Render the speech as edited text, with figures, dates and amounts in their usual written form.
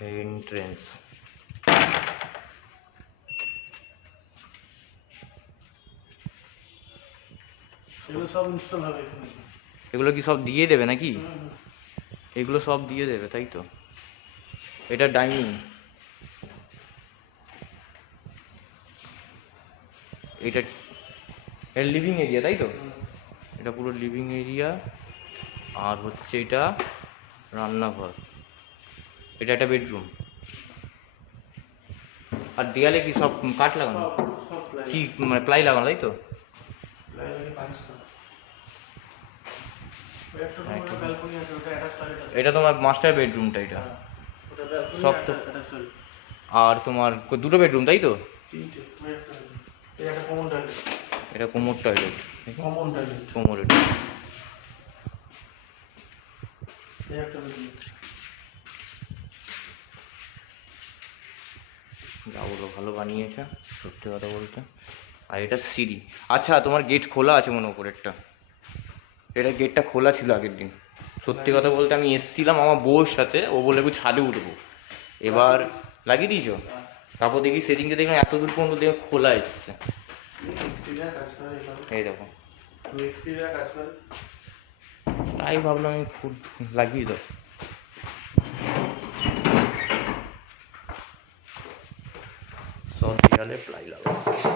Entrance, এগুলো সব install হবে এখানে। এগুলো কি সব দিয়ে দেবে নাকি? এগুলো সব দিয়ে দেবে তাই তো? এটা ডাইনিং, এটা লিভিং এরিয়া তাই তো? এটা পুরো লিভিং এরিয়া, আর হচ্ছে এটা রান্নাঘর, এটা একটা বেডরুম। আর দেয়ালে কি সব কাঠ লাগানো? সব সব প্লাই, কি মানে প্লাই লাগানো তাই তো? প্লাই লাগে 5টা। ওই একটা হ্যাঁ, রুমের ব্যালকনি আছে, ওটা অ্যাটাচ টয়লেট আছে। এটা তোমার মাস্টার বেডরুমটা এটা। হ্যাঁ, ওটা ব্যালকনি সব আর তো। Attach toilet. আর তোমার দুটো বেডরুম তাই তো? 3টে, ওই একটা bedroom। এই একটা কমন টয়লেট। এটা কোমর টয়লেট, কমন টয়লেট। কোমর এটা। এই একটা bedroom। যা বলো ভালো বানিয়েছে সত্যি কথা বলতে। আর এটা সিঁড়ি। আচ্ছা, তোমার গেট খোলা আছে মনে উপরেরটা? এটা গেটটা খোলা ছিল আগের দিন। সত্যি কথা বলতে আমি এসছিলাম আমার বউর সাথে, ও বলে একটু ছাদে উঠবো, এবার লাগিয়ে দিয়েছো? তারপর দেখি সেদিনকে দেখলাম এত দূর পর্যন্ত দেখে খোলা এসছে। মিস্ত্রিরা কাজ করে এখানে। এই দেখো, মিস্ত্রিরা কাজ করে। তাই ভাবলাম আমি লাগিয়ে দাও। সব দেয়ালে প্লাই লাগানো।